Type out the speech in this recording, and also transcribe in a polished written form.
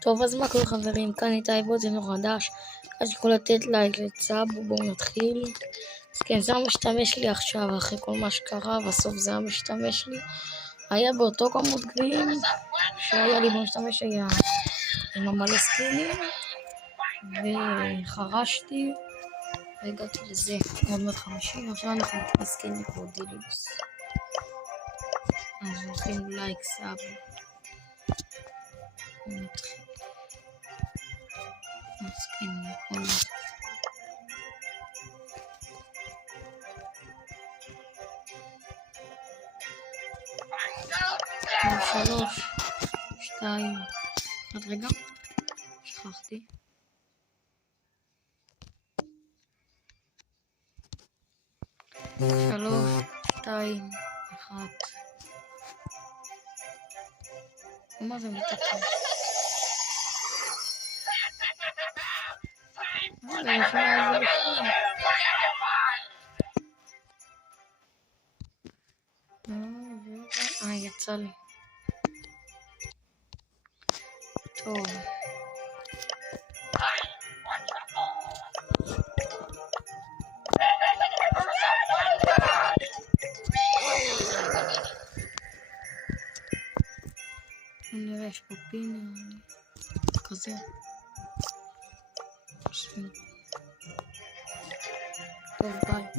טוב, אז מה קורה חברים? כאן איתי בוזינו חדש. אז יכול לתת לייק לצאב, בואו נתחיל. אז כן, זה המשתמש לי עכשיו, אחרי כל מה שקרה, בסוף זה המשתמש לי. היה באותו כמות גביעים שהיה לי במשתמש, היה עם המלא סקינים, וחרשתי, והגעתי לזה, עוד 150, עכשיו אנחנו מתעסקים לקרודילוס. אז עושים לייק, סאב. נתחיל. מסכים, נכון. 3, 2, עוד רגע, שכחתי. 3, 2, 1. מה זה מתעכב? זה נשמע איזה לפני. יצא לי. טוב. נראה, יש פה פינר כזה. טוב, ביי.